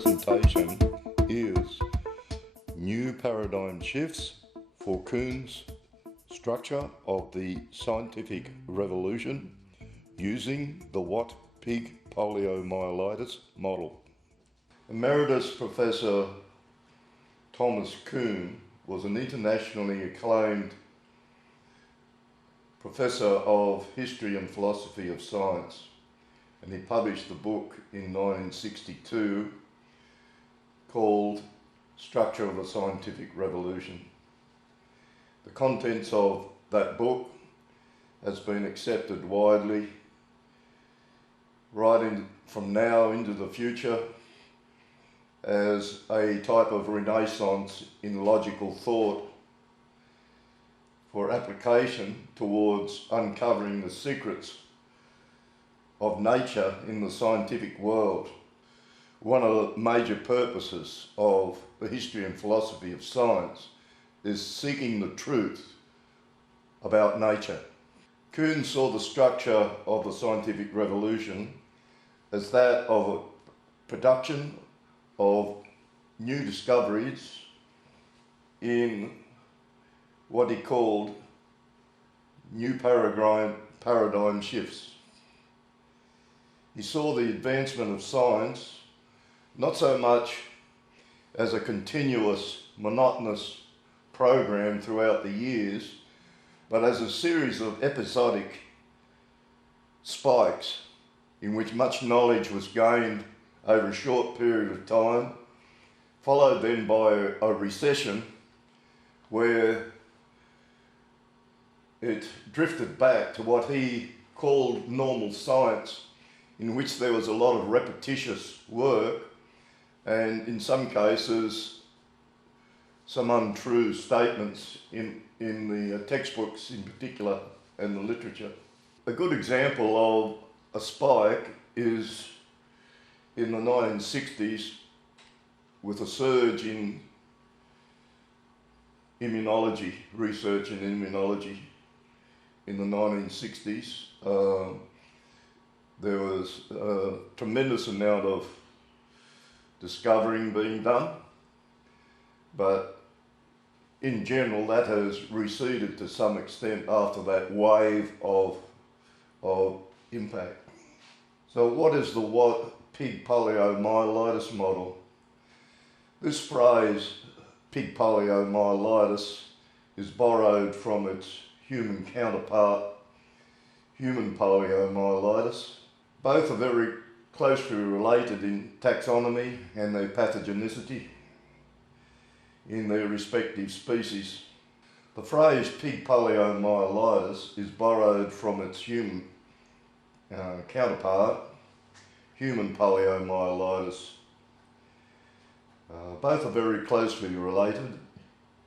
presentation is New Paradigm Shifts for Kuhn's Structure of the Scientific Revolution using the Watt-Pig Poliomyelitis Model. Emeritus Professor Thomas Kuhn was an internationally acclaimed professor of history and philosophy of science, and he published a book in 1962 called Structure of the Scientific Revolution. The contents of that book has been accepted widely from now into the future as a type of renaissance in logical thought for application towards uncovering the secrets of nature in the scientific world. One of the major purposes of the history and philosophy of science is seeking the truth about nature. Kuhn saw the structure of the scientific revolution as that of a production of new discoveries in what he called new paradigm shifts. He saw the advancement of science not so much as a continuous, monotonous program throughout the years, but as a series of episodic spikes in which much knowledge was gained over a short period of time, followed then by a recession where it drifted back to what he called normal science, in which there was a lot of repetitious work and in some cases some untrue statements in the textbooks in particular and the literature. A good example of a spike is in the 1960s with a surge in immunology, research in immunology. In the 1960s, there was a tremendous amount of discovering being done, but in general that has receded to some extent after that wave of impact. So what is the Watt-Pig Poliomyelitis model? This phrase, pig poliomyelitis, is borrowed from its human counterpart, human poliomyelitis. Both are very closely related in taxonomy and their pathogenicity in their respective species. The phrase pig poliomyelitis is borrowed from its human counterpart, human poliomyelitis. Both are very closely related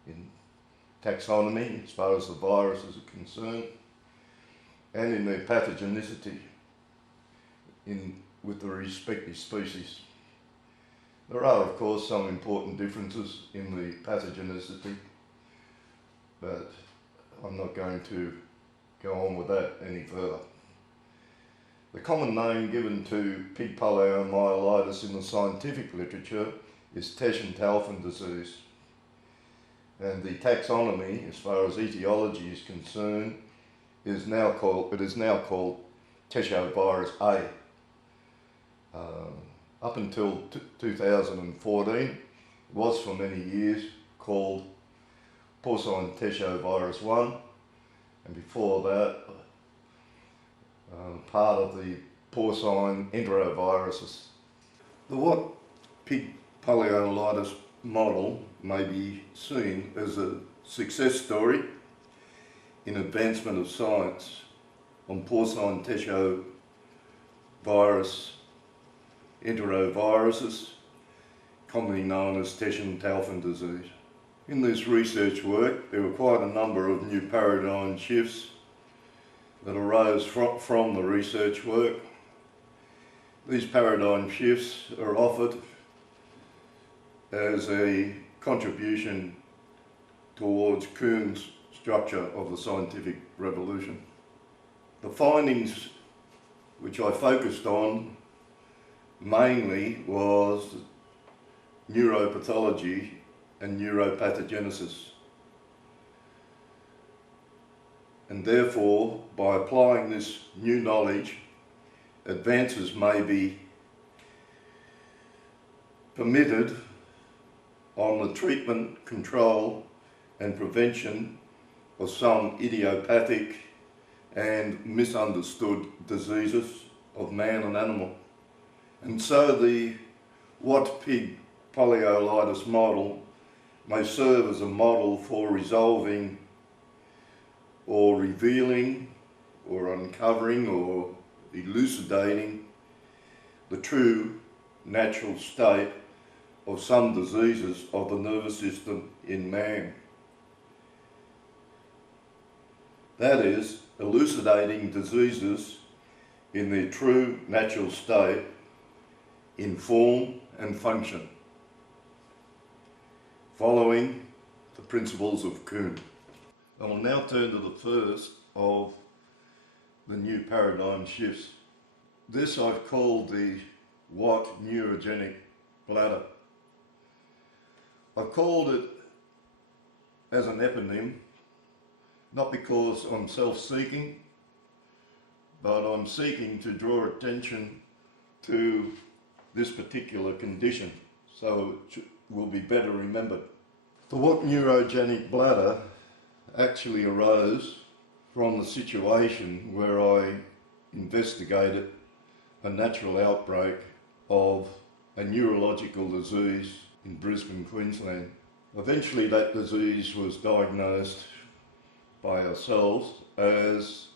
in taxonomy as far as the viruses are concerned, and in their pathogenicity with the respective species. There are of course some important differences in the pathogenicity, but I'm not going to go on with that any further. The common name given to pig poliomyelitis in the scientific literature is Teschen-Talfen disease. And the taxonomy, as far as etiology is concerned, is now called Teschovirus A. Up until 2014, it was for many years called porcine Teschovirus 1, and before that, part of the porcine enteroviruses. The Watt-Pig Poliomyelitis model may be seen as a success story in advancement of science on porcine Teschovirus enteroviruses, commonly known as Teschen-Talfen disease. In this research work, there were quite a number of new paradigm shifts that arose from the research work. These paradigm shifts are offered as a contribution towards Kuhn's structure of the scientific revolution. The findings which I focused on mainly was neuropathology and neuropathogenesis. And therefore, by applying this new knowledge, advances may be permitted on the treatment, control and prevention of some idiopathic and misunderstood diseases of man and animal. And so the Watt pig poliomyelitis model may serve as a model for resolving or revealing or uncovering or elucidating the true natural state of some diseases of the nervous system in man. That is, elucidating diseases in their true natural state in form and function, following the principles of Kuhn. I will now turn to the first of the new paradigm shifts. This I've called the Watt neurogenic bladder. I've called it as an eponym, not because I'm self-seeking, but I'm seeking to draw attention to this particular condition, so it will be better remembered. The Watt neurogenic bladder actually arose from the situation where I investigated a natural outbreak of a neurological disease in Brisbane, Queensland. Eventually that disease was diagnosed by ourselves as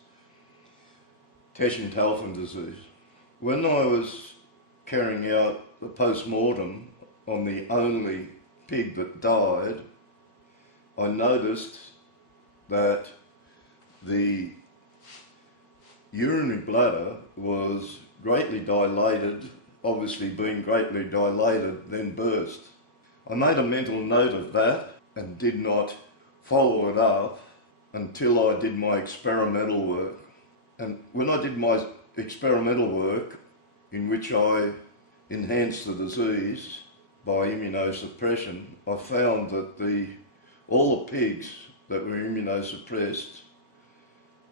Teschen-Talfen disease. When I was carrying out the post-mortem on the only pig that died, I noticed that the urinary bladder was greatly dilated, obviously being greatly dilated, then burst. I made a mental note of that and did not follow it up until I did my experimental work. And when I did my experimental work, in which I enhanced the disease by immunosuppression, I found that all the pigs that were immunosuppressed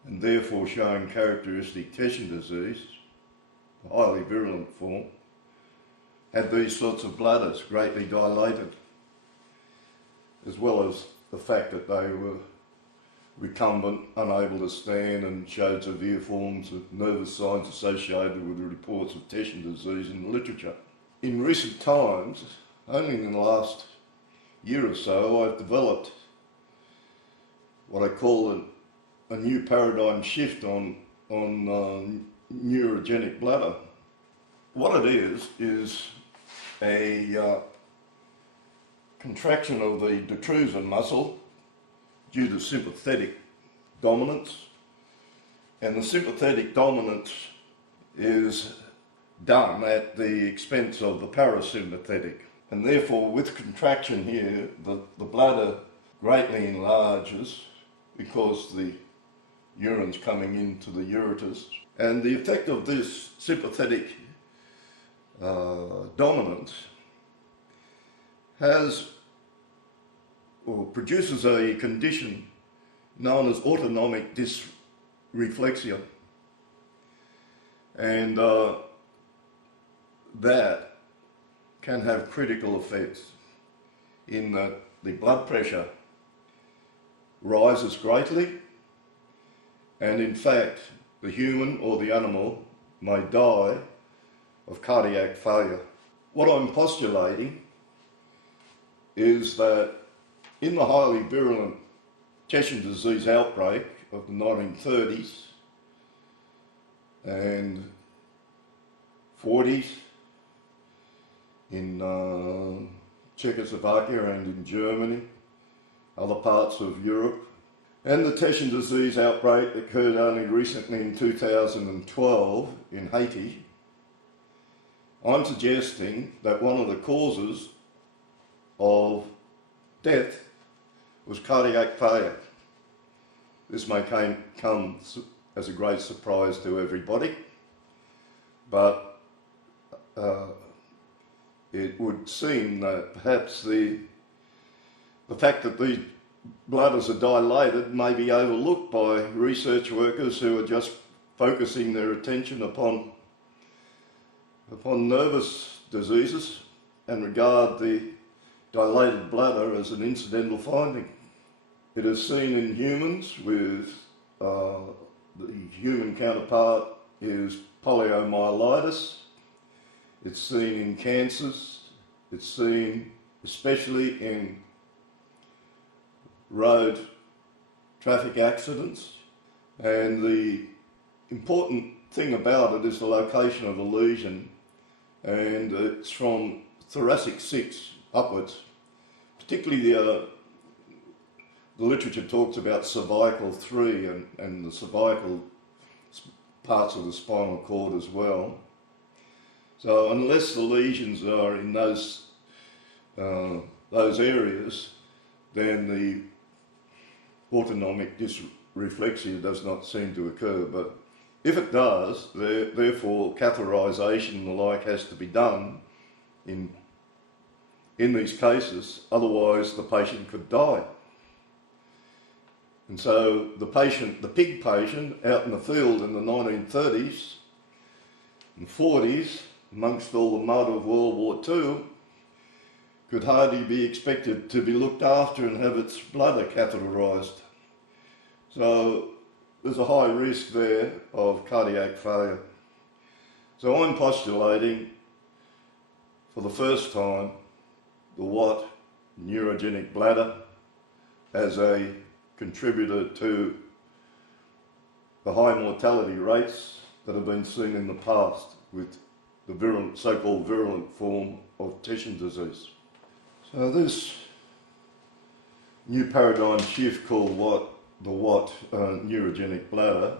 and therefore showing characteristic Teschen disease, a highly virulent form, had these sorts of bladders greatly dilated, as well as the fact that they were recumbent, unable to stand, and showed severe forms of nervous signs associated with the reports of Teschen disease in the literature. In recent times, only in the last year or so, I've developed what I call a new paradigm shift on neurogenic bladder. What it is a contraction of the detrusor muscle due to sympathetic dominance, and the sympathetic dominance is done at the expense of the parasympathetic, and therefore with contraction here the bladder greatly enlarges because the urine's coming into the ureters, and the effect of this sympathetic dominance has or produces a condition known as autonomic dysreflexia, and that can have critical effects in that the blood pressure rises greatly, and in fact the human or the animal may die of cardiac failure. What I'm postulating is that in the highly virulent Teschen disease outbreak of the 1930s and 40s in Czechoslovakia and in Germany, other parts of Europe, and the Teschen disease outbreak occurred only recently in 2012 in Haiti, I'm suggesting that one of the causes of death was cardiac failure. This may come as a great surprise to everybody, but it would seem that perhaps the fact that these bladders are dilated may be overlooked by research workers who are just focusing their attention upon nervous diseases and regard the dilated bladder as an incidental finding. It is seen in humans with the human counterpart is poliomyelitis. It's seen in cancers. It's seen especially in road traffic accidents. And the important thing about it is the location of the lesion, and it's from thoracic 6 upwards. Particularly the literature talks about cervical 3 and the cervical parts of the spinal cord as well. So unless the lesions are in those areas, then the autonomic dysreflexia does not seem to occur. But if it does, therefore catheterisation and the like has to be done in these cases, otherwise the patient could die. And so the pig patient out in the field in the 1930s and 40s, amongst all the mud of World War II, could hardly be expected to be looked after and have its bladder catheterised. So there's a high risk there of cardiac failure. So I'm postulating for the first time the Watt neurogenic bladder as a contributor to the high mortality rates that have been seen in the past with the so-called virulent form of Tessian disease. So this new paradigm shift called the Watt neurogenic bladder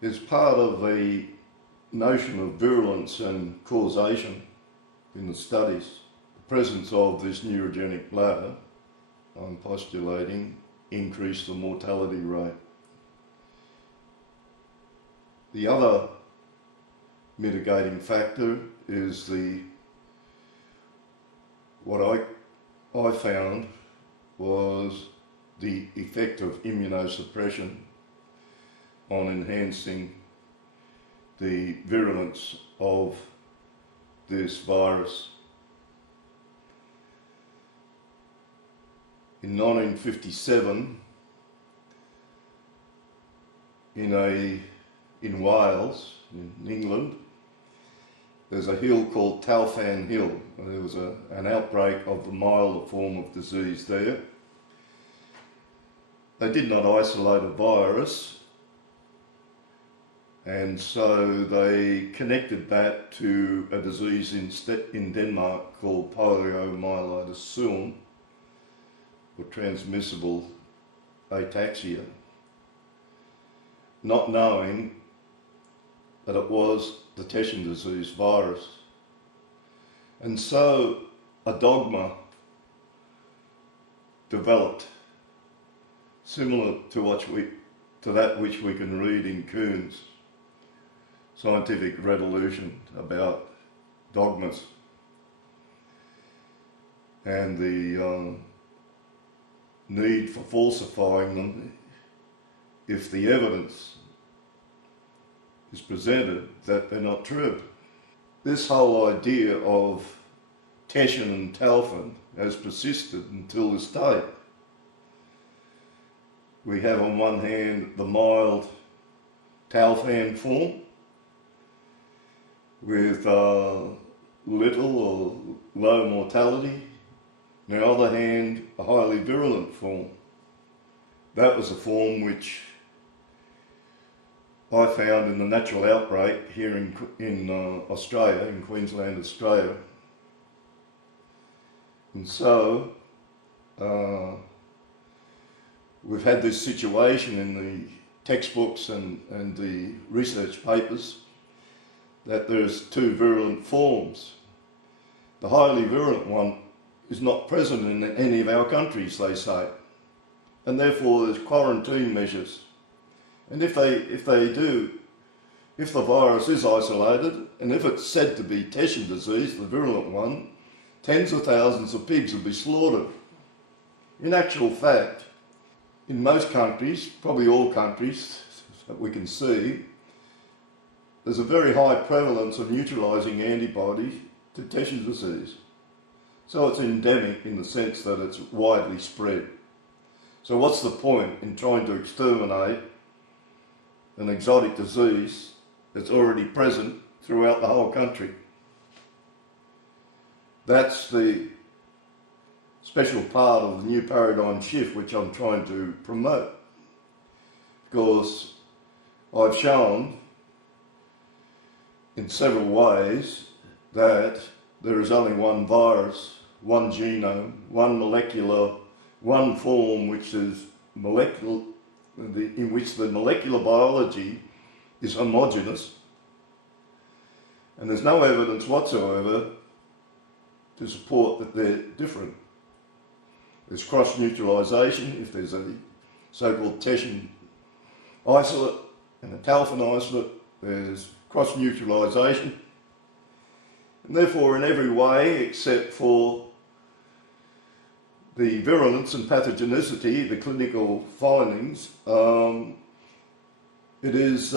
is part of the notion of virulence and causation in the studies. The presence of this neurogenic bladder, I'm postulating, increase the mortality rate. The other mitigating factor is what I found was the effect of immunosuppression on enhancing the virulence of this virus. In 1957, in Wales, in England, there's a hill called Talfan Hill. There was an outbreak of the milder form of disease there. They did not isolate a virus, and so they connected that to a disease in Denmark called Poliomyelitis, or transmissible ataxia, not knowing that it was the Tessian disease virus. And so a dogma developed similar to that which we can read in Kuhn's scientific revolution about dogmas and the need for falsifying them if the evidence is presented that they're not true. This whole idea of Tessian and Talfan has persisted until this day. We have on one hand the mild Talfan form with little or low mortality. On the other hand, a highly virulent form. That was a form which I found in the natural outbreak here in Australia, in Queensland, Australia. And so we've had this situation in the textbooks and the research papers that there's two virulent forms. The highly virulent one is not present in any of our countries, they say, and therefore there's quarantine measures. And if they do if the virus is isolated, and if it's said to be Teschen disease, the virulent one, tens of thousands of pigs will be slaughtered. In actual fact, in most countries, probably all countries that we can see, there's a very high prevalence of neutralising antibodies to Teschen disease. So it's endemic in the sense that it's widely spread. So what's the point in trying to exterminate an exotic disease that's already present throughout the whole country? That's the special part of the new paradigm shift which I'm trying to promote. Because I've shown in several ways that there is only one virus, one genome, one molecular, one form which is molecular, in which the molecular biology is homogeneous, and there's no evidence whatsoever to support that they're different. There's cross-neutralisation if there's a so-called Teschen isolate and a Talfin isolate. There's cross-neutralisation, and therefore in every way except for the virulence and pathogenicity, the clinical findings, it is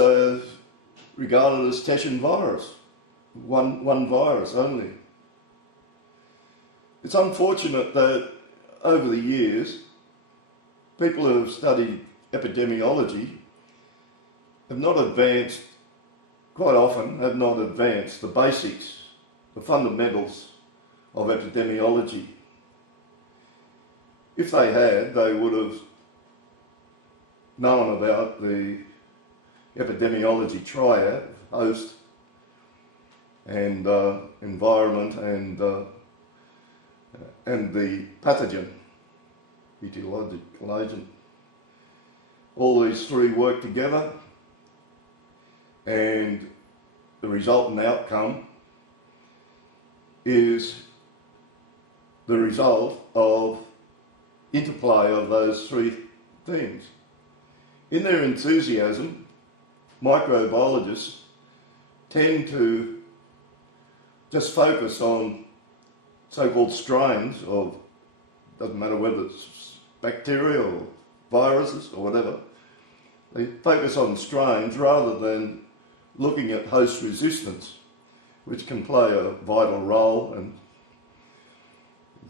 regarded as Teschen virus, one virus only. It's unfortunate that over the years, people who have studied epidemiology have not advanced, quite often have not advanced the basics, the fundamentals of epidemiology. If they had, they would have known about the epidemiology triad, host and environment and the pathogen, etiological agent. All these three work together, and the resultant outcome is the result of interplay of those three things. In their enthusiasm, microbiologists tend to just focus on so-called strains of, doesn't matter whether it's bacteria or viruses or whatever, they focus on strains rather than looking at host resistance, which can play a vital role, and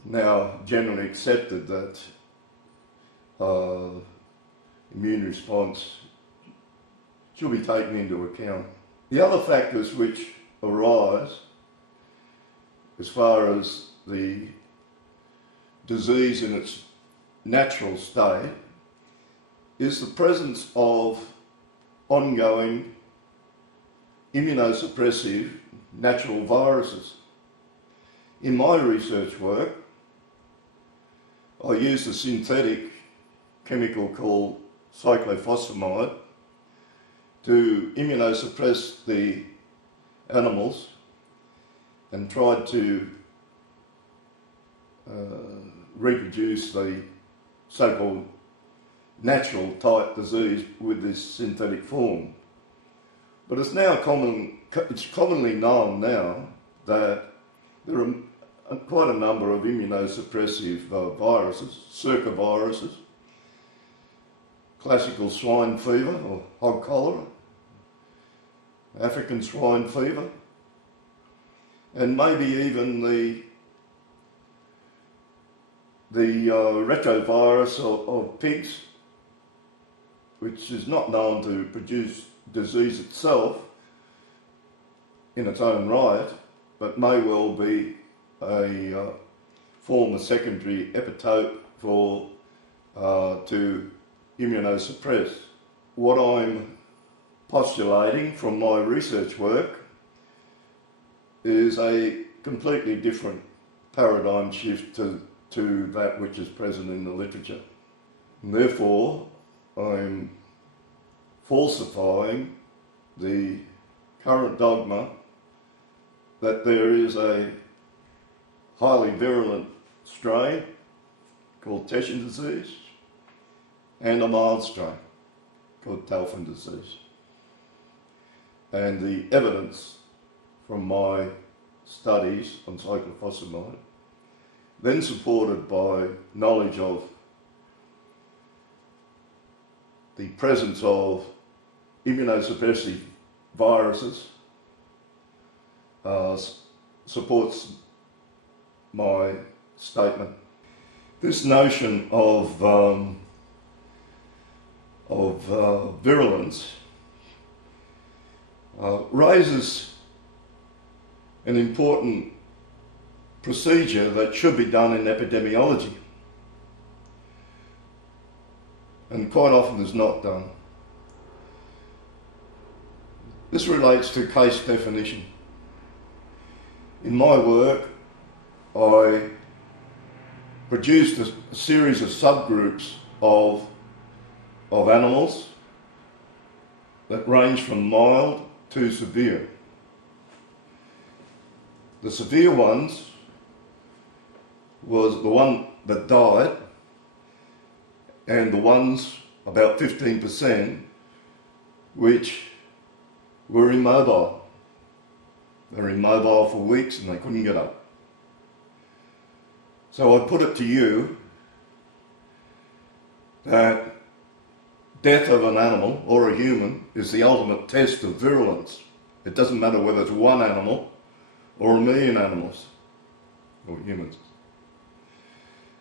now generally accepted that immune response should be taken into account. The other factors which arise as far as the disease in its natural state is the presence of ongoing immunosuppressive natural viruses. In my research work, I used a synthetic chemical called cyclophosphamide to immunosuppress the animals and tried to reproduce the so-called natural type disease with this synthetic form. But it's now commonly known now that there are quite a number of immunosuppressive viruses, circoviruses, classical swine fever or hog cholera, African swine fever, and maybe even the retrovirus of pigs, which is not known to produce disease itself in its own right, but may well be a form of secondary epitope for to immunosuppress. What I'm postulating from my research work is a completely different paradigm shift to that which is present in the literature. And therefore, I'm falsifying the current dogma that there is a highly virulent strain called Teschen disease and a mild strain called Talfin disease. and the evidence from my studies on cyclophosphamide, then supported by knowledge of the presence of immunosuppressive viruses, supports my statement. This notion of virulence raises an important procedure that should be done in epidemiology, and quite often is not done. This relates to case definition. In my work, I produced a series of subgroups of animals that range from mild to severe. The severe ones was the one that died, and the ones, about 15%, which were immobile. They were immobile for weeks and they couldn't get up. So I put it to you that death of an animal or a human is the ultimate test of virulence. It doesn't matter whether it's one animal or a million animals or humans.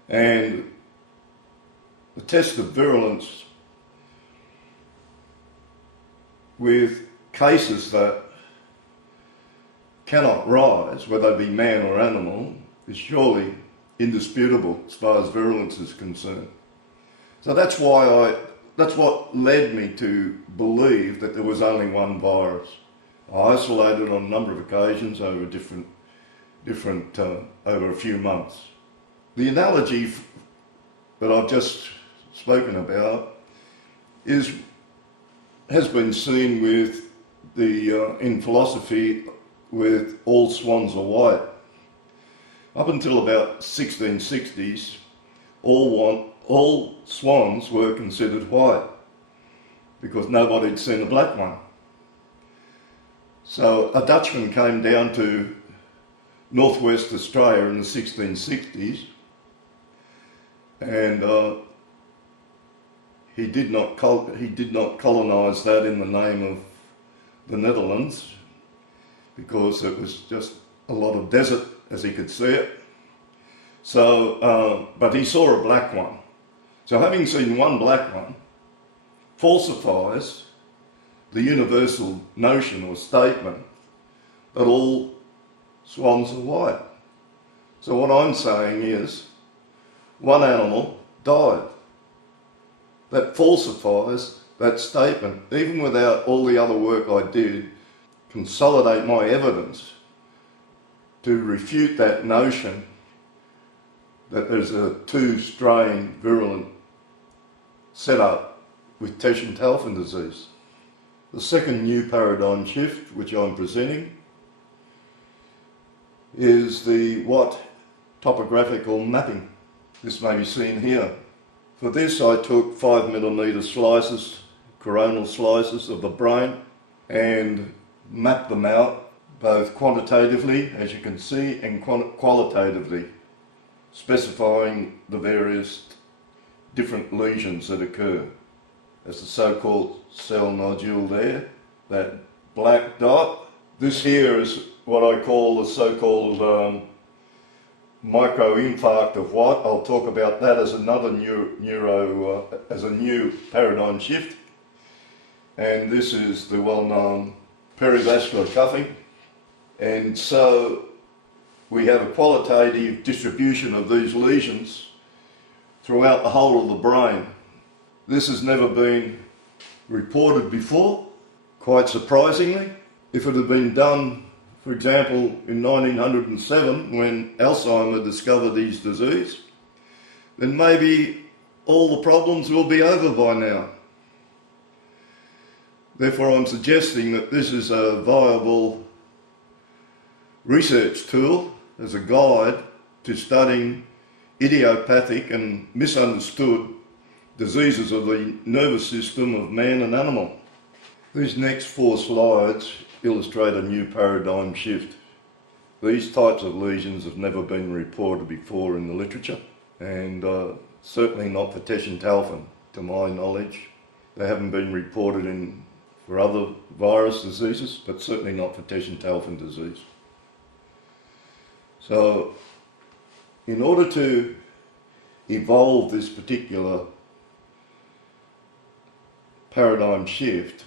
And the test of virulence with cases that cannot rise, whether they be man or animal, is surely indisputable as far as virulence is concerned. So that's what led me to believe that there was only one virus. I isolated on a number of occasions over over a few months. The analogy that I've just spoken about has been seen with in philosophy with all swans are white. Up until about 1660s, all swans were considered white because nobody had seen a black one. So a Dutchman came down to northwest Australia in the 1660s, and he did not colonise that in the name of the Netherlands, because it was just a lot of desert as he could see it. So, but he saw a black one. So having seen one black one falsifies the universal notion or statement that all swans are white. So what I'm saying is, one animal died. That falsifies that statement, even without all the other work I did, consolidate my evidence to refute that notion that there's a two-strain virulent setup with Tesh and Talfin disease. The second new paradigm shift, which I'm presenting, is the Watt topographical mapping. This may be seen here. For this I took 5mm slices, coronal slices of the brain, and mapped them out both quantitatively, as you can see, and qualitatively, specifying the various different lesions that occur. As the so-called cell nodule there, that black dot. This here is what I call the so-called microinfarct of Watt. I'll talk about that as another as a new paradigm shift. And this is the well-known perivascular cuffing. And so we have a qualitative distribution of these lesions throughout the whole of the brain. This has never been reported before, quite surprisingly. If it had been done, for example, in 1907, when Alzheimer discovered his disease, then maybe all the problems will be over by now. Therefore, I'm suggesting that this is a viable research tool as a guide to studying idiopathic and misunderstood diseases of the nervous system of man and animal. These next 4 slides illustrate a new paradigm shift. These types of lesions have never been reported before in the literature, and certainly not for Teshin-Talphin, to my knowledge. They haven't been reported for other virus diseases, but certainly not for Teshin-Talphin disease. So, in order to evolve this particular paradigm shift,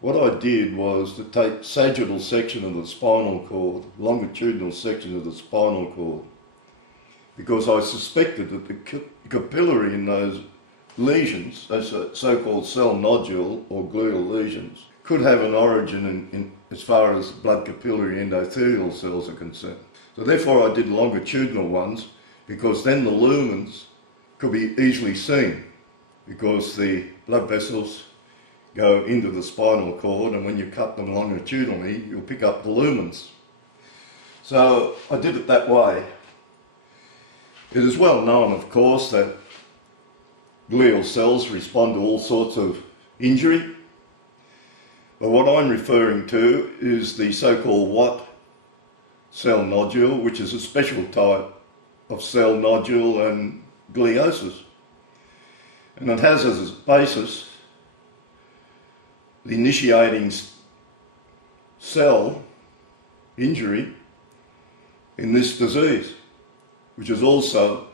what I did was to take sagittal section of the spinal cord, longitudinal section of the spinal cord, because I suspected that the capillary in those lesions, those so-called cell nodule or glial lesions, could have an origin in as far as blood capillary endothelial cells are concerned. So therefore I did longitudinal ones, because then the lumens could be easily seen, because the blood vessels go into the spinal cord, and when you cut them longitudinally, you'll pick up the lumens. So I did it that way. It is well known, of course, that glial cells respond to all sorts of injury, but what I'm referring to is the so-called Watt cell nodule, which is a special type of cell nodule and gliosis. And it has as its basis the initiating cell injury in this disease, which is also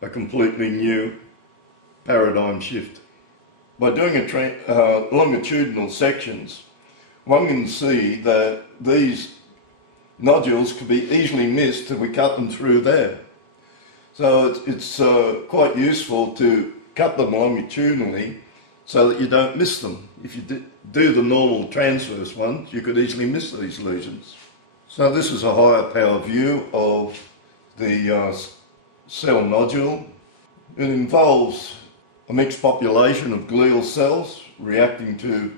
a completely new paradigm shift. By doing longitudinal sections, one can see that these nodules could be easily missed if we cut them through there. So it's quite useful to cut them longitudinally so that you don't miss them. If you do the normal transverse ones, you could easily miss these lesions. So this is a higher power view of the cell nodule. It involves a mixed population of glial cells reacting to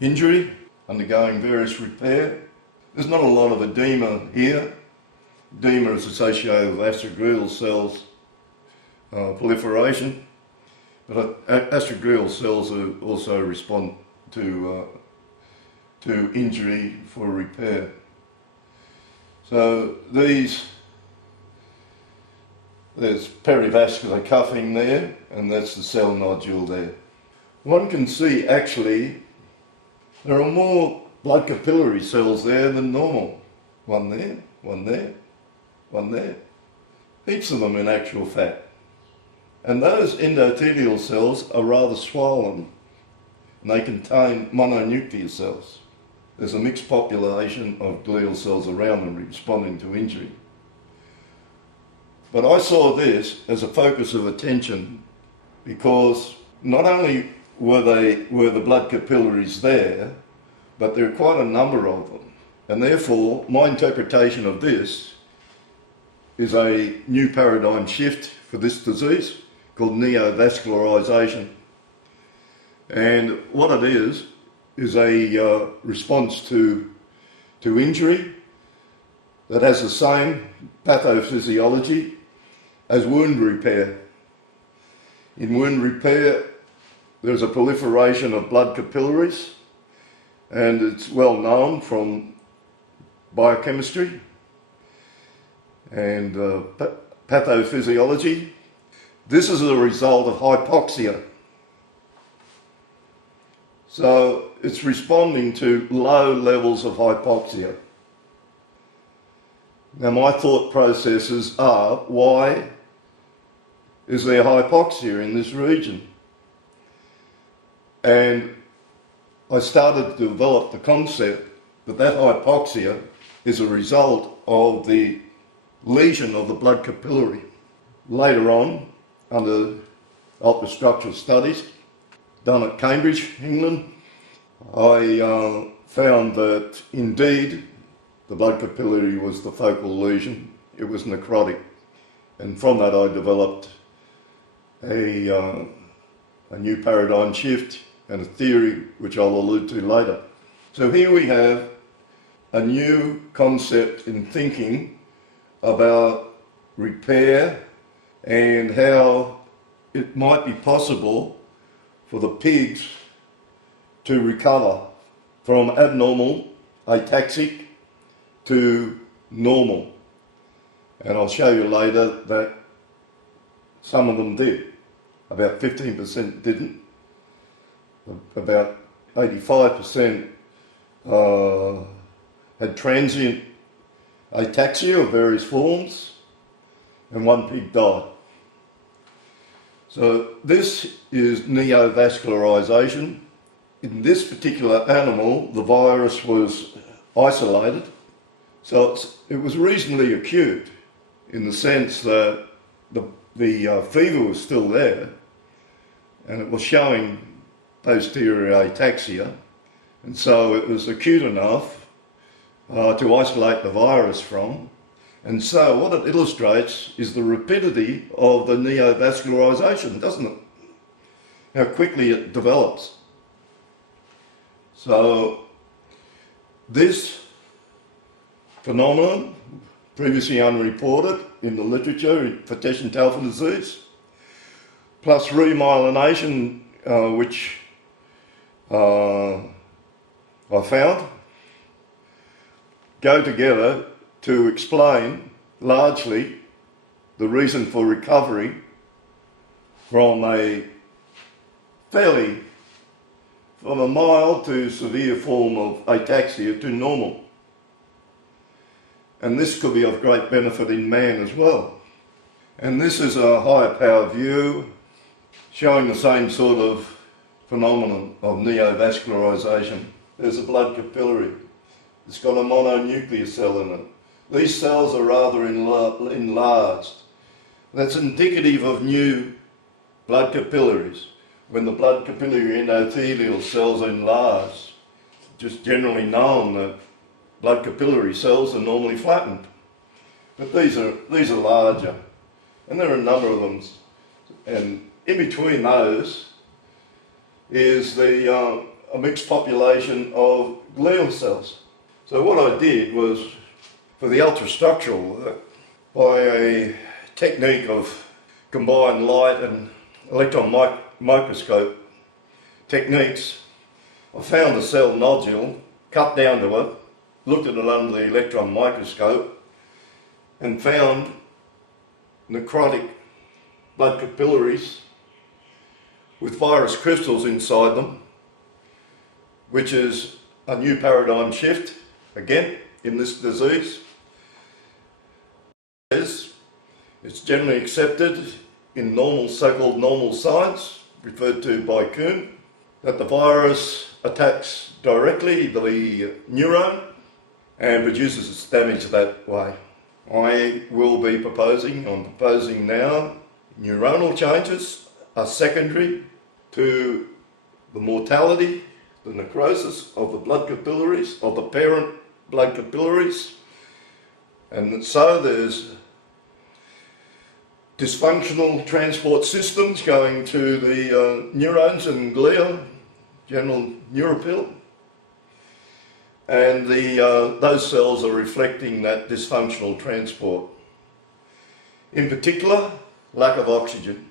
injury, undergoing various repair. There's not a lot of edema here. Edema is associated with astroglial cells proliferation, but astroglial cells also respond to injury for repair. So there's perivascular cuffing there, and that's the cell nodule there. One can see actually there are more blood capillary cells there than normal. One there, one there, one there. Heaps of them in actual fact. And those endothelial cells are rather swollen, and they contain mononuclear cells. There's a mixed population of glial cells around them responding to injury. But I saw this as a focus of attention because not only were the blood capillaries there, but there are quite a number of them. And therefore, my interpretation of this is a new paradigm shift for this disease called neovascularization. And what it is a response to injury that has the same pathophysiology as wound repair. In wound repair, there's a proliferation of blood capillaries, and it's well known from biochemistry and pathophysiology. This is a result of hypoxia. So it's responding to low levels of hypoxia. Now my thought processes are, why is there hypoxia in this region? And I started to develop the concept that hypoxia is a result of the lesion of the blood capillary. Later on, under ultrastructural studies done at Cambridge, England, I found that indeed the blood capillary was the focal lesion. It was necrotic. And from that I developed a new paradigm shift and a theory which I'll allude to later. So here we have a new concept in thinking about repair and how it might be possible for the pigs to recover from abnormal, ataxic, to normal. And I'll show you later that some of them did. About 15% didn't. About 85% had transient ataxia of various forms, and one pig died. So this is neovascularization. In this particular animal, the virus was isolated, so it was reasonably acute in the sense that the fever was still there, and it was showing posterior ataxia, and so it was acute enough to isolate the virus from. And so what it illustrates is the rapidity of the neovascularization, doesn't it? How quickly it develops. So this phenomenon, previously unreported in the literature for Teschen-Telfer disease, plus remyelination, which I found, go together to explain largely the reason for recovery from a mild to severe form of ataxia to normal. And this could be of great benefit in man as well. And this is a higher power view showing the same sort of phenomenon of neovascularization. There's a blood capillary. It's got a mononuclear cell in it. These cells are rather enlarged. That's indicative of new blood capillaries. When the blood capillary endothelial cells are enlarged, just generally known that blood capillary cells are normally flattened. But these are larger, and there are a number of them. And in between those is a mixed population of glial cells. So what I did was, for the ultrastructural work, by a technique of combined light and electron microscope techniques, I found a cell nodule, cut down to it, looked at it under the electron microscope, and found necrotic blood capillaries with virus crystals inside them, which is a new paradigm shift, again, in this disease. It's generally accepted in so-called normal science, referred to by Kuhn, that the virus attacks directly the neuron and produces its damage that way. I'm proposing now, neuronal changes are secondary to the mortality, the necrosis of the blood capillaries, of the parent blood capillaries, and so there's dysfunctional transport systems going to the neurons and glia, general neuropil, and those cells are reflecting that dysfunctional transport. In particular, lack of oxygen.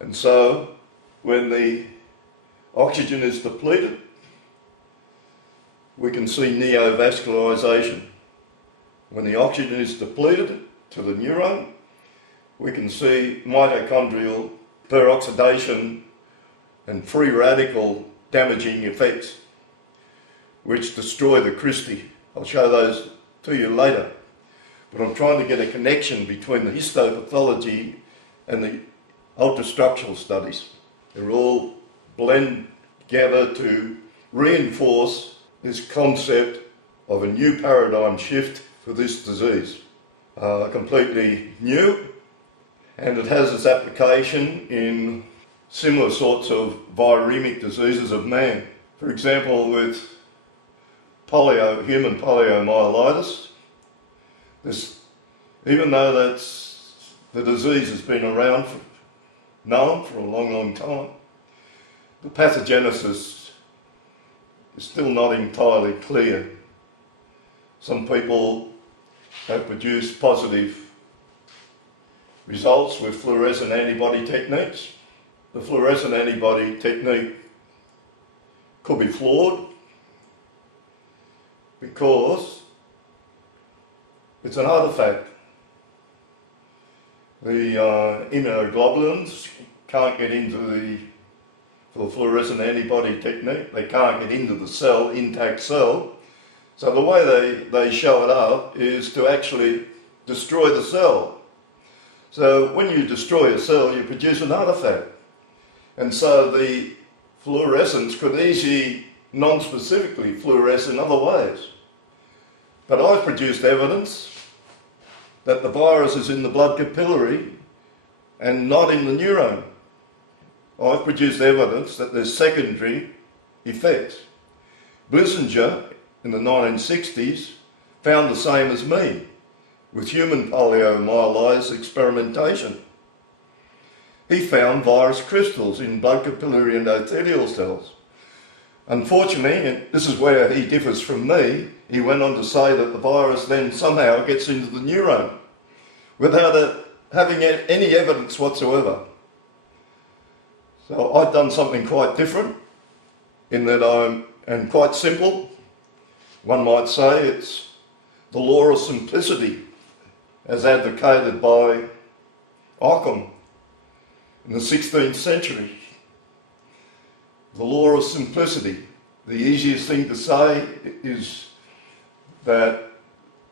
And so, when the oxygen is depleted, we can see neovascularization. When the oxygen is depleted to the neuron, we can see mitochondrial peroxidation and free radical damaging effects, which destroy the cristae. I'll show those to you later. But I'm trying to get a connection between the histopathology and the ultrastructural studies. They're all blend together to reinforce this concept of a new paradigm shift for this disease. Completely new, and it has its application in similar sorts of viremic diseases of man. For example, with human poliomyelitis, even though the disease has been known for a long time, the pathogenesis is still not entirely clear. Some people have produced positive results with fluorescent antibody techniques. The fluorescent antibody technique could be flawed because it's an artefact. The immunoglobulins can't get into for the fluorescent antibody technique, they can't get into the cell, intact cell. So the way they show it up is to actually destroy the cell. So when you destroy a cell, you produce an artefact. And so the fluorescence could easily non-specifically fluoresce in other ways. But I've produced evidence that the virus is in the blood capillary and not in the neuron. I've produced evidence that there's secondary effects. Blissinger in the 1960s found the same as me with human poliomyelitis experimentation. He found virus crystals in blood capillary endothelial cells. Unfortunately, and this is where he differs from me, he went on to say that the virus then somehow gets into the neuron without having any evidence whatsoever. So I've done something quite different in that and quite simple. One might say it's the law of simplicity as advocated by Kuhn in the 16th century. The law of simplicity. The easiest thing to say is that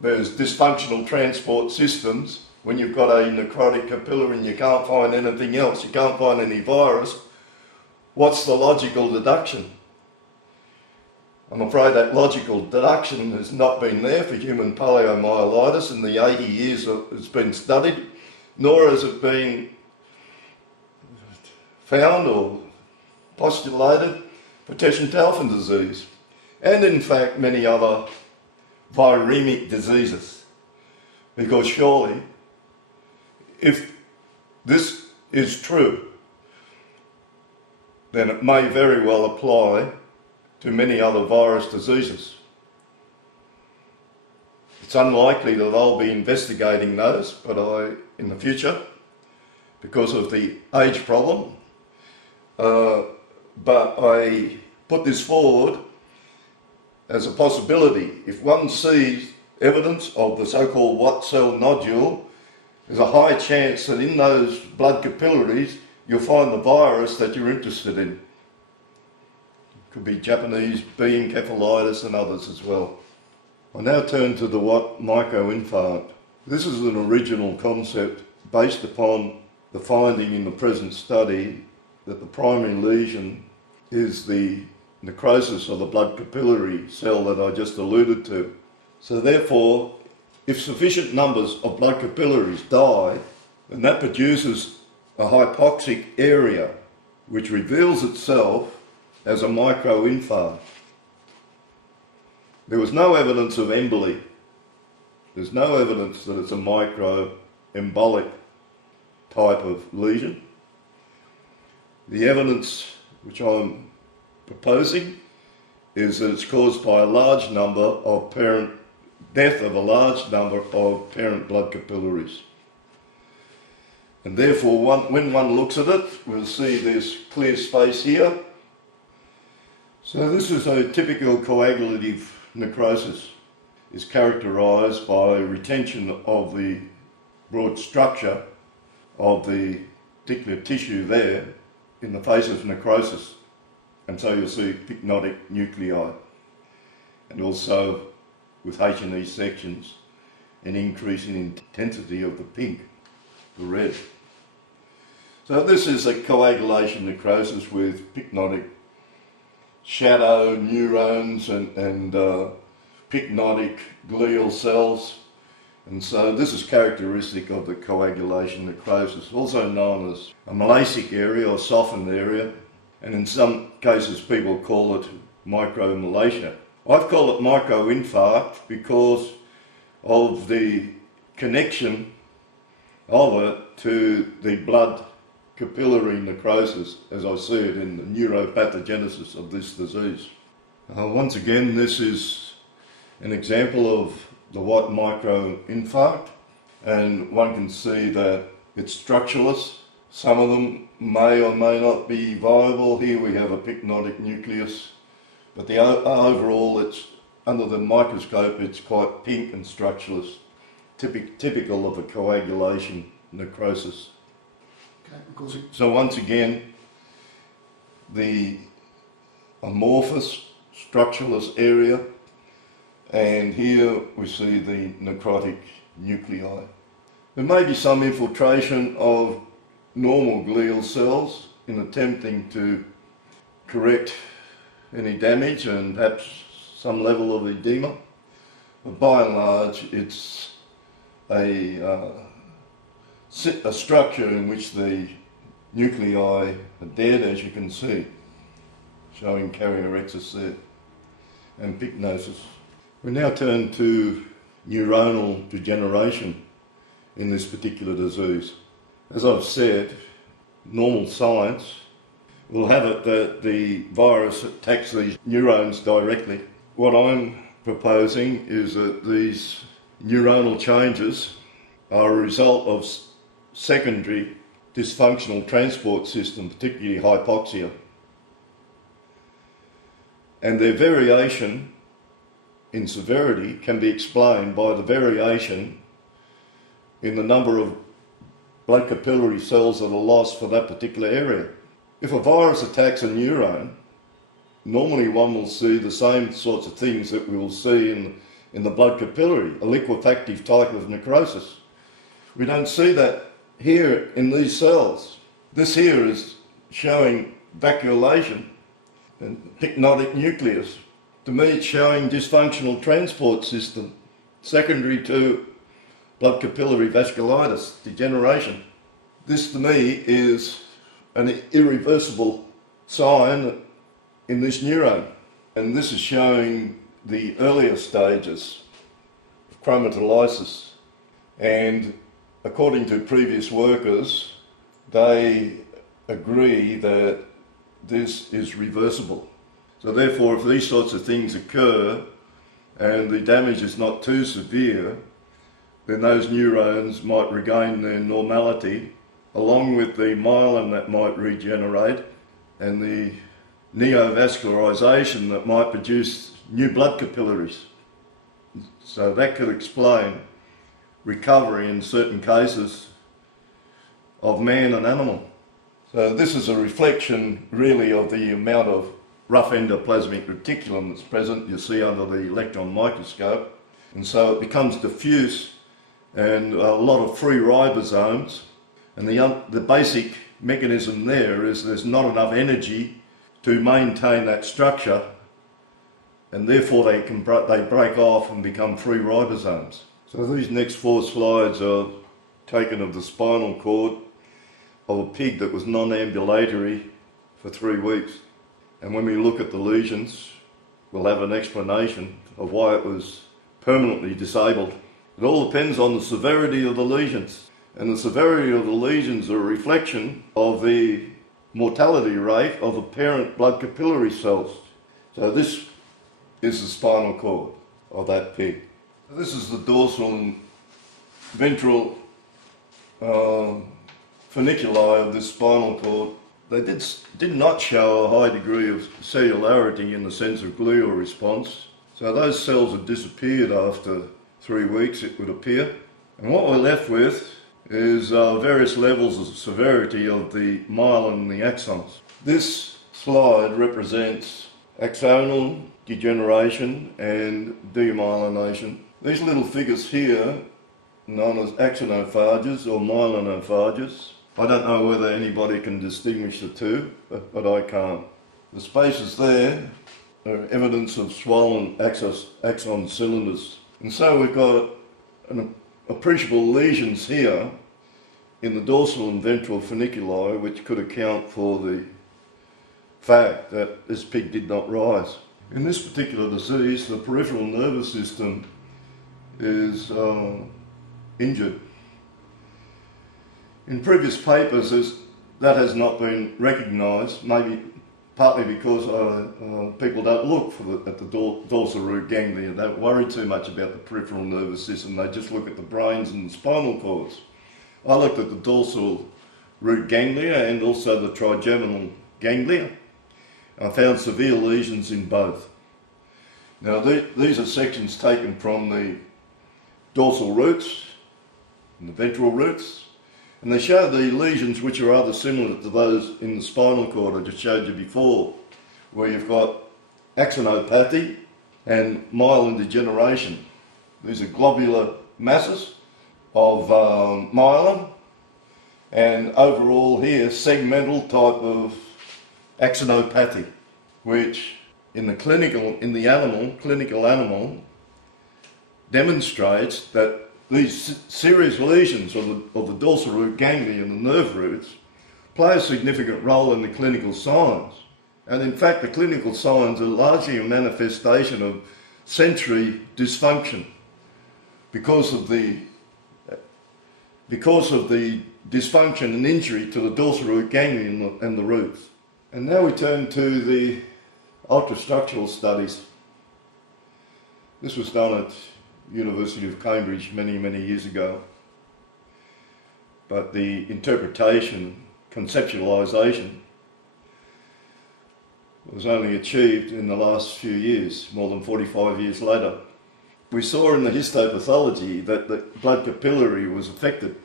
there's dysfunctional transport systems when you've got a necrotic capillary and you can't find anything else, you can't find any virus. What's the logical deduction? I'm afraid that logical deduction has not been there for human poliomyelitis in the 80 years that it's been studied, nor has it been found or postulated for Teschen-Taufen disease, and in fact many other viremic diseases. Because surely, if this is true, then it may very well apply to many other virus diseases. It's unlikely that I'll be investigating those, but in the future, because of the age problem, but I put this forward as a possibility. If one sees evidence of the so-called white cell nodule, there's a high chance that in those blood capillaries you'll find the virus that you're interested in. It could be Japanese B encephalitis and others as well. I now turn to the white microinfarct. This is an original concept based upon the finding in the present study that the primary lesion is the necrosis of the blood capillary cell that I just alluded to. So therefore, if sufficient numbers of blood capillaries die, then that produces a hypoxic area which reveals itself as a microinfarct. There was no evidence of emboli. There's no evidence that it's a microembolic type of lesion. The evidence which I'm proposing is that it's caused by a large number of death of a large number of parent blood capillaries. And therefore, when one looks at it, we'll see this clear space here. So this is a typical coagulative necrosis. It's characterised by retention of the broad structure of the particular tissue there in the face of necrosis. And so you'll see pycnotic nuclei, and also with H&E sections, an increase in intensity of the pink, the red. So this is a coagulation necrosis with pycnotic shadow neurons and pycnotic glial cells. And so this is characteristic of the coagulation necrosis, also known as a malasic area or softened area. And in some cases people call it micromalacia. I've called it microinfarct because of the connection of it to the blood capillary necrosis as I see it in the neuropathogenesis of this disease. Once again, this is an example of the white microinfarct, and one can see that it's structureless. Some of them may or may not be viable. Here we have a pycnotic nucleus But the overall, it's under the microscope, it's quite pink and structureless, typical of a coagulation necrosis. Okay, so once again, the amorphous, structureless area, and here we see the necrotic nuclei. There may be some infiltration of normal glial cells in attempting to correct any damage and perhaps some level of edema, but by and large it's a structure in which the nuclei are dead, as you can see, showing karyorrhexis there, and pycnosis. We now turn to neuronal degeneration in this particular disease. As I've said, normal science will have it that the virus attacks these neurons directly. What I'm proposing is that these neuronal changes are a result of secondary dysfunctional transport system, particularly hypoxia. And their variation in severity can be explained by the variation in the number of blood capillary cells that are lost for that particular area. If a virus attacks a neuron, normally one will see the same sorts of things that we will see in the blood capillary, a liquefactive type of necrosis. We don't see that here in these cells. This here is showing vacuolation and pycnotic nucleus. To me, it's showing dysfunctional transport system, secondary to blood capillary vasculitis, degeneration. This, to me, is an irreversible sign in this neuron. And this is showing the earlier stages of chromatolysis. And according to previous workers, they agree that this is reversible. So therefore, if these sorts of things occur and the damage is not too severe, then those neurons might regain their normality, along with the myelin that might regenerate and the neovascularization that might produce new blood capillaries. So that could explain recovery in certain cases of man and animal. So this is a reflection really of the amount of rough endoplasmic reticulum that's present, you see under the electron microscope. And so it becomes diffuse and a lot of free ribosomes. And the basic mechanism there is there's not enough energy to maintain that structure, and therefore they break off and become free ribosomes. So these next 4 slides are taken of the spinal cord of a pig that was non-ambulatory for 3 weeks. And when we look at the lesions, we'll have an explanation of why it was permanently disabled. It all depends on the severity of the lesions. And the severity of the lesions are a reflection of the mortality rate of the parent blood capillary cells. So this is the spinal cord of that pig. This is the dorsal and ventral funiculi of this spinal cord. They did not show a high degree of cellularity in the sense of glial response. So those cells had disappeared after 3 weeks, it would appear. And what we're left with is various levels of severity of the myelin and the axons. This slide represents axonal degeneration and demyelination. These little figures here, known as axonophages or myelinophages, I don't know whether anybody can distinguish the two, but I can't. The spaces there are evidence of swollen axon cylinders. And so we've got appreciable lesions here in the dorsal and ventral funiculi, which could account for the fact that this pig did not rise. In this particular disease, the peripheral nervous system is injured. In previous papers, that has not been recognised, maybe partly because people don't look at the dorsal root ganglia. They don't worry too much about the peripheral nervous system. They just look at the brains and the spinal cords. I looked at the dorsal root ganglia and also the trigeminal ganglia. I found severe lesions in both. Now these are sections taken from the dorsal roots and the ventral roots, and they show the lesions which are rather similar to those in the spinal cord I just showed you before, where you've got axonopathy and myelin degeneration. These are globular masses of myelin, and overall here segmental type of axonopathy, which in the clinical animal demonstrates that these serious lesions of the dorsal root ganglia and the nerve roots play a significant role in the clinical signs. And in fact, the clinical signs are largely a manifestation of sensory dysfunction because of the dysfunction and injury to the dorsal root ganglia and the roots. And now we turn to the ultrastructural studies. This was done at University of Cambridge many, many years ago. But the interpretation, conceptualisation, was only achieved in the last few years, more than 45 years later. We saw in the histopathology that the blood capillary was affected.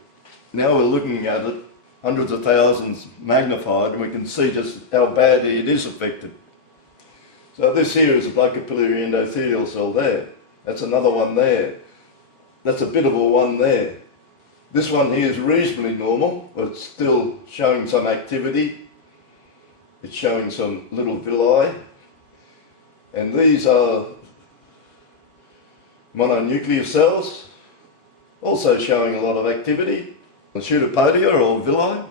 Now we're looking at it, hundreds of thousands magnified, and we can see just how badly it is affected. So this here is a blood capillary endothelial cell there. That's another one there. That's a bit of a one there. This one here is reasonably normal, but it's still showing some activity. It's showing some little villi. And these are mononuclear cells, also showing a lot of activity. The pseudopodia or villi.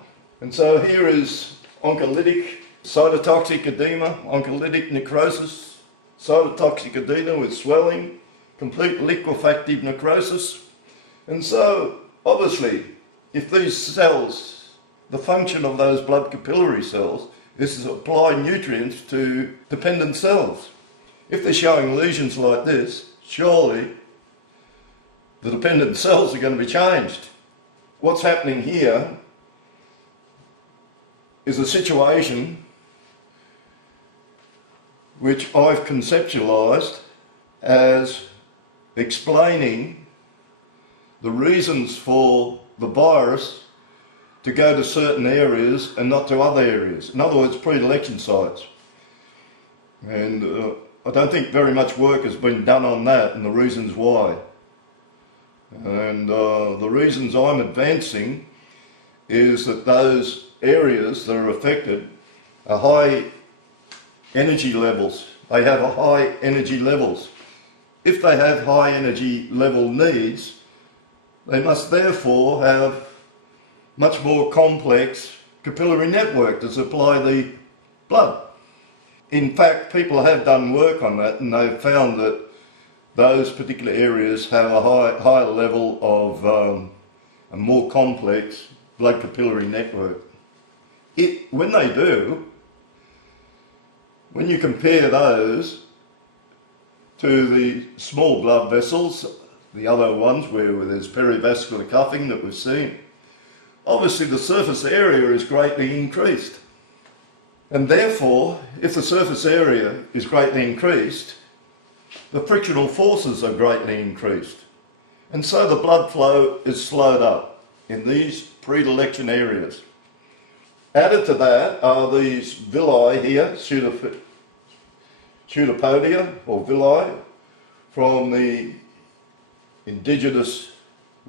And so here is oncolytic cytotoxic edema, oncolytic necrosis, cytotoxic edema with swelling, complete liquefactive necrosis. And so, obviously, if these cells, the function of those blood capillary cells is to supply nutrients to dependent cells. If they're showing lesions like this, surely the dependent cells are going to be changed. What's happening here is a situation which I've conceptualised as explaining the reasons for the virus to go to certain areas and not to other areas. In other words, predilection sites. And I don't think very much work has been done on that and the reasons why. And the reasons I'm advancing is that those areas that are affected are high energy levels. They have a high energy levels. If they have high energy level needs, they must therefore have much more complex capillary network to supply the blood. In fact, people have done work on that and they've found that those particular areas have a higher level of a more complex blood capillary network. When they do, when you compare those to the small blood vessels, the other ones where there's perivascular cuffing that we've seen, obviously the surface area is greatly increased. And therefore, if the surface area is greatly increased, the frictional forces are greatly increased. And so the blood flow is slowed up in these predilection areas. Added to that are these villi here, pseudopodia or villi, from the indigenous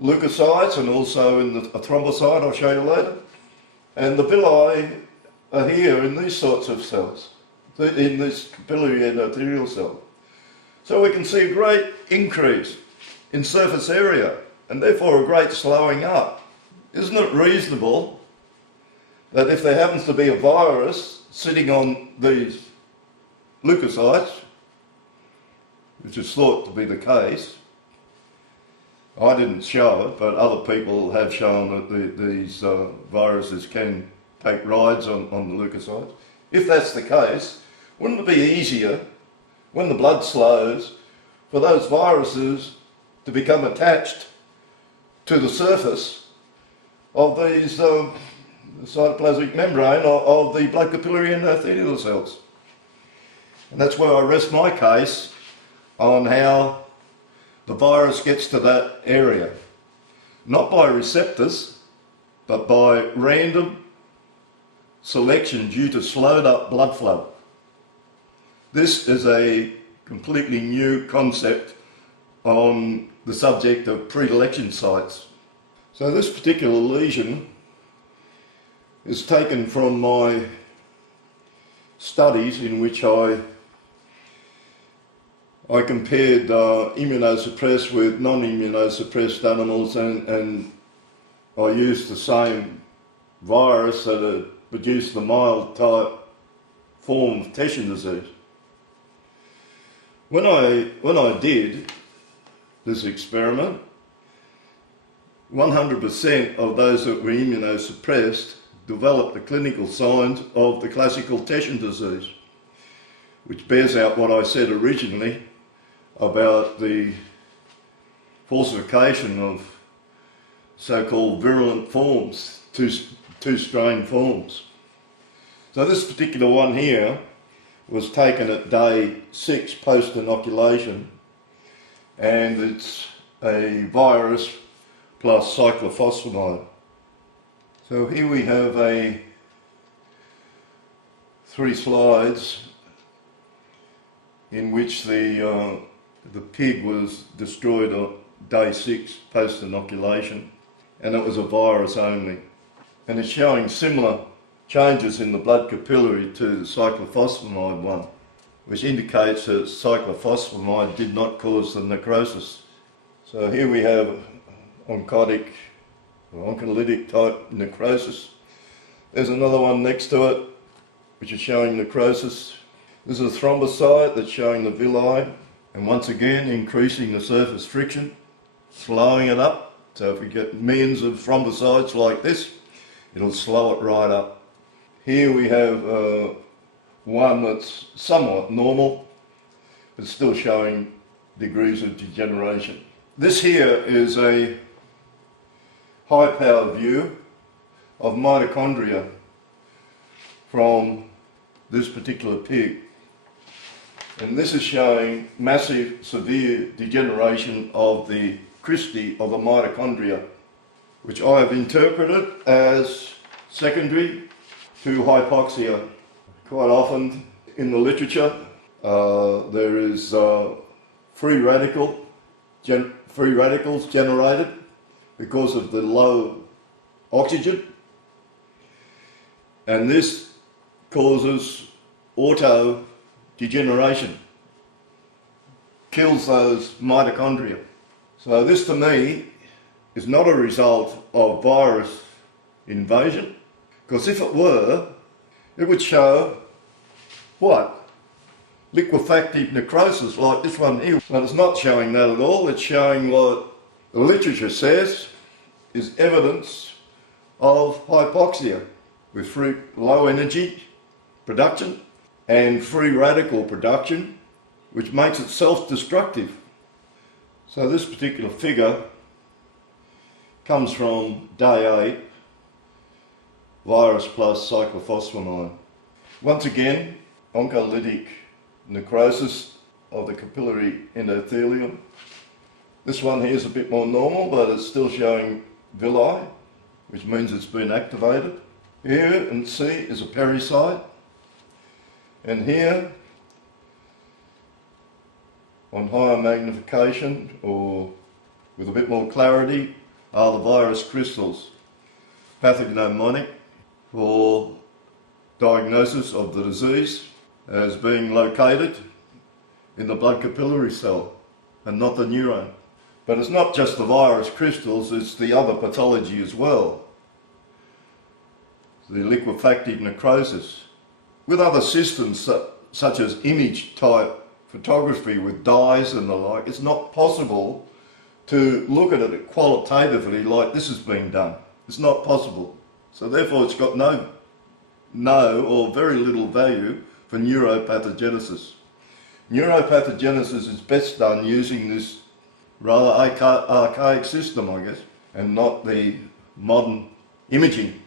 leukocytes and also in a thrombocyte I'll show you later. And the villi are here in these sorts of cells, in this capillary endothelial cell. So we can see a great increase in surface area and therefore a great slowing up. Isn't it reasonable that if there happens to be a virus sitting on these leukocytes, which is thought to be the case, I didn't show it, but other people have shown that these viruses can take rides on the leukocytes. If that's the case, wouldn't it be easier, when the blood slows, for those viruses to become attached to the surface of these cytoplasmic membrane of the blood capillary endothelial cells? And that's where I rest my case on how the virus gets to that area. Not by receptors, but by random selection due to slowed up blood flow. This is a completely new concept on the subject of predilection sites. So this particular lesion is taken from my studies in which I compared immunosuppressed with non-immunosuppressed animals, and I used the same virus that had produced the mild type form of Teshin disease. When I did this experiment, 100% of those that were immunosuppressed developed the clinical signs of the classical Teshin disease, which bears out what I said originally about the falsification of so-called virulent forms, two-strain forms. So this particular one here was taken at day 6 post-inoculation, and it's a virus plus cyclophosphamide. So here we have 3 slides in which the pig was destroyed on day 6 post-inoculation, and it was a virus only. And it's showing similar changes in the blood capillary to the cyclophosphamide one, which indicates that cyclophosphamide did not cause the necrosis. So here we have oncotic or oncolytic type necrosis. There's another one next to it which is showing necrosis. This is a thrombocyte that's showing the villi, and once again increasing the surface friction, slowing it up. So if we get millions of thrombocytes like this, it'll slow it right up. Here we have one that's somewhat normal, but still showing degrees of degeneration. This here is a high-power view of mitochondria from this particular pig. And this is showing massive, severe degeneration of the cristae of the mitochondria, which I have interpreted as secondary to hypoxia. Quite often in the literature there is free radicals generated because of the low oxygen, and this causes auto degeneration, kills those mitochondria. So this to me is not a result of virus invasion, because if it were, it would show what? Liquefactive necrosis like this one here. But it's not showing that at all. It's showing what the literature says is evidence of hypoxia with free low energy production and free radical production, which makes it self-destructive. So this particular figure comes from day 8, virus plus cyclophosphamide. Once again, oncolytic necrosis of the capillary endothelium. This one here is a bit more normal, but it's still showing villi, which means it's been activated. Here and C is a pericyte, and here on higher magnification or with a bit more clarity are the virus crystals, pathognomonic for diagnosis of the disease as being located in the blood capillary cell and not the neuron. But it's not just the virus crystals, it's the other pathology as well, the liquefactive necrosis. With other systems such as image type photography with dyes and the like, it's not possible to look at it qualitatively like this is being done. It's not possible. So therefore it's got no or very little value for neuropathogenesis. Neuropathogenesis is best done using this rather archaic system, I guess, and not the modern imaging.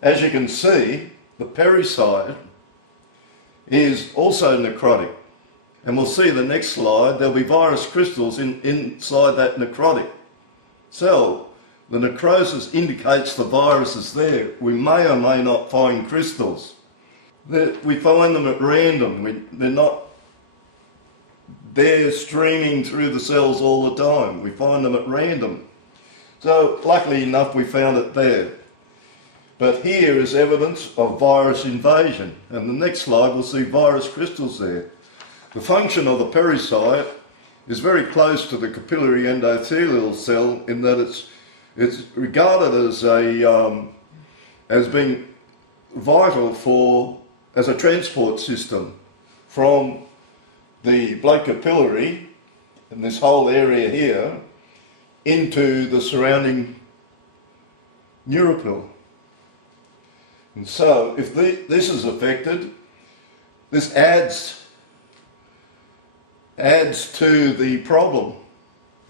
As you can see, the pericyte is also necrotic. And we'll see the next slide, there'll be virus crystals inside that necrotic cell. The necrosis indicates the virus is there. We may or may not find crystals. We find them at random. They're not there streaming through the cells all the time. We find them at random. So luckily enough we found it there. But here is evidence of virus invasion. And the next slide we'll see virus crystals there. The function of the pericyte is very close to the capillary endothelial cell in that it's regarded as being vital as a transport system from the blood capillary in this whole area here into the surrounding neuropil. And so if this is affected, this adds to the problem,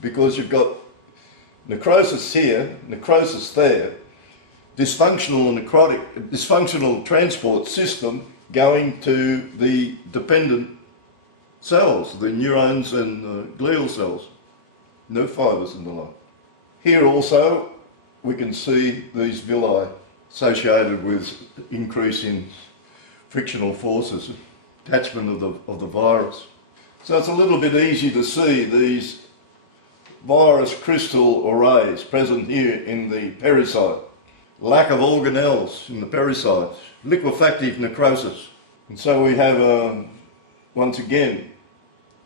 because you've got necrosis here, necrosis there, dysfunctional transport system going to the dependent cells, the neurons and glial cells, nerve fibres and the like. Here also we can see these villi associated with increase in frictional forces, attachment of the virus. So it's a little bit easy to see these virus crystal arrays present here in the pericyte. Lack of organelles in the pericyte, liquefactive necrosis. And so we have, once again,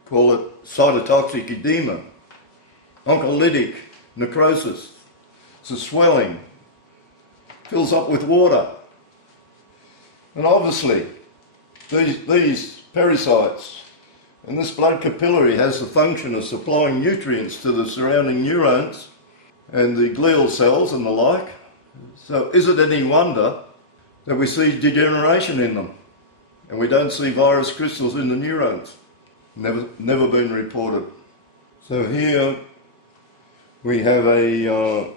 call it cytotoxic edema, oncolytic necrosis. It's a swelling, fills up with water. And obviously, these pericytes and this blood capillary has the function of supplying nutrients to the surrounding neurons and the glial cells and the like. So is it any wonder that we see degeneration in them and we don't see virus crystals in the neurons? Never been reported. So here we have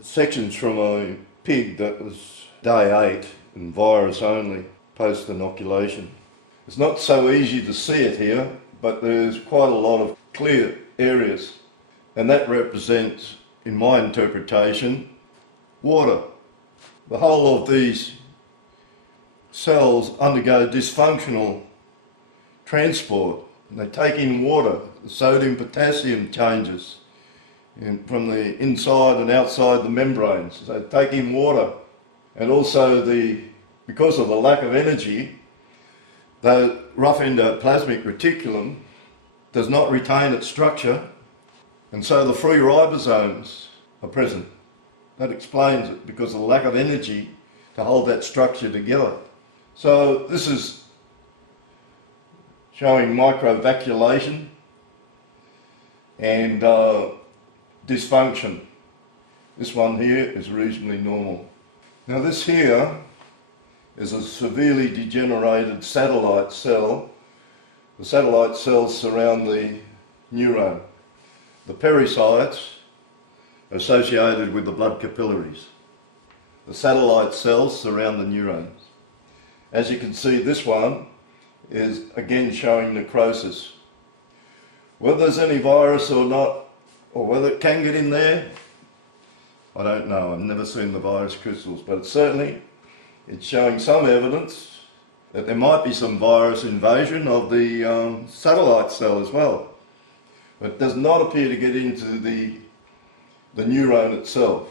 sections from a pig that was day 8 and virus only post-inoculation. It's not so easy to see it here, but there's quite a lot of clear areas, and that represents, in my interpretation, water. The whole of these cells undergo dysfunctional transport. They take in water, the sodium-potassium changes from the inside and outside the membranes. So they take in water, and also because of the lack of energy, the rough endoplasmic reticulum does not retain its structure, and so the free ribosomes are present. That explains it, because of the lack of energy to hold that structure together. So this is showing microvacuolation and dysfunction. This one here is reasonably normal. Now this here is a severely degenerated satellite cell. The satellite cells surround the neuron. The pericytes are associated with the blood capillaries. The satellite cells surround the neurons. As you can see, this one is again showing necrosis. Whether there's any virus or not, or whether it can get in there, I don't know. I've never seen the virus crystals, but it's showing some evidence that there might be some virus invasion of the satellite cell as well. But it does not appear to get into the neuron itself.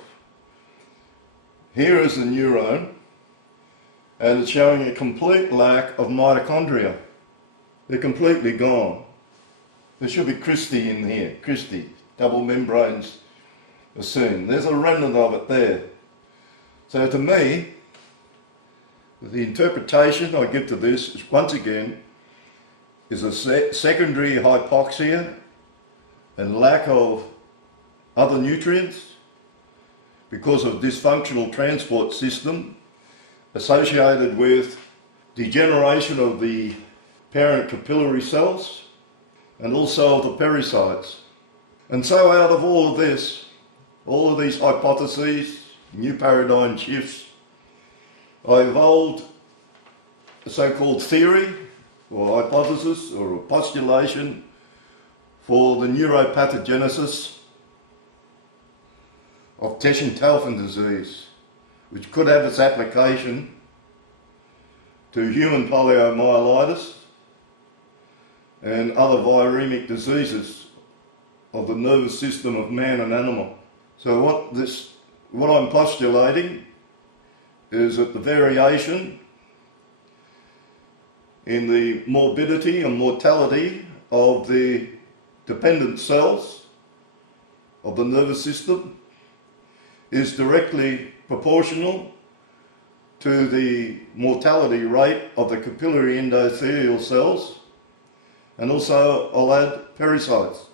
Here is the neuron, and it's showing a complete lack of mitochondria. They're completely gone. There should be cristae in here, cristae, double membranes are seen. There's a remnant of it there. So to me, the interpretation I give to this is, once again, is a secondary hypoxia and lack of other nutrients because of dysfunctional transport system associated with degeneration of the parent capillary cells and also of the pericytes. And so out of all of this, all of these hypotheses, new paradigm shifts, I evolved a so-called theory or hypothesis or a postulation for the neuropathogenesis of Teschen-Telfin disease, which could have its application to human poliomyelitis and other viremic diseases of the nervous system of man and animal. So what I'm postulating is that the variation in the morbidity and mortality of the dependent cells of the nervous system is directly proportional to the mortality rate of the capillary endothelial cells, and also I'll add pericytes.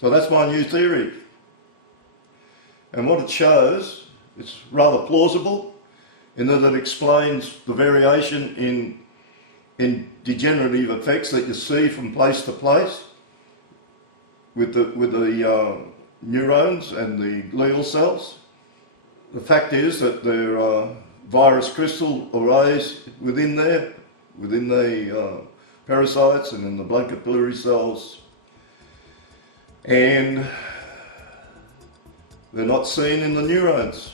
So that's my new theory. And what it shows, it's rather plausible in that it explains the variation in degenerative effects that you see from place to place with the neurons and the glial cells. The fact is that there are virus crystal arrays within there, within the pericytes and in the blood capillary cells, and they're not seen in the neurons.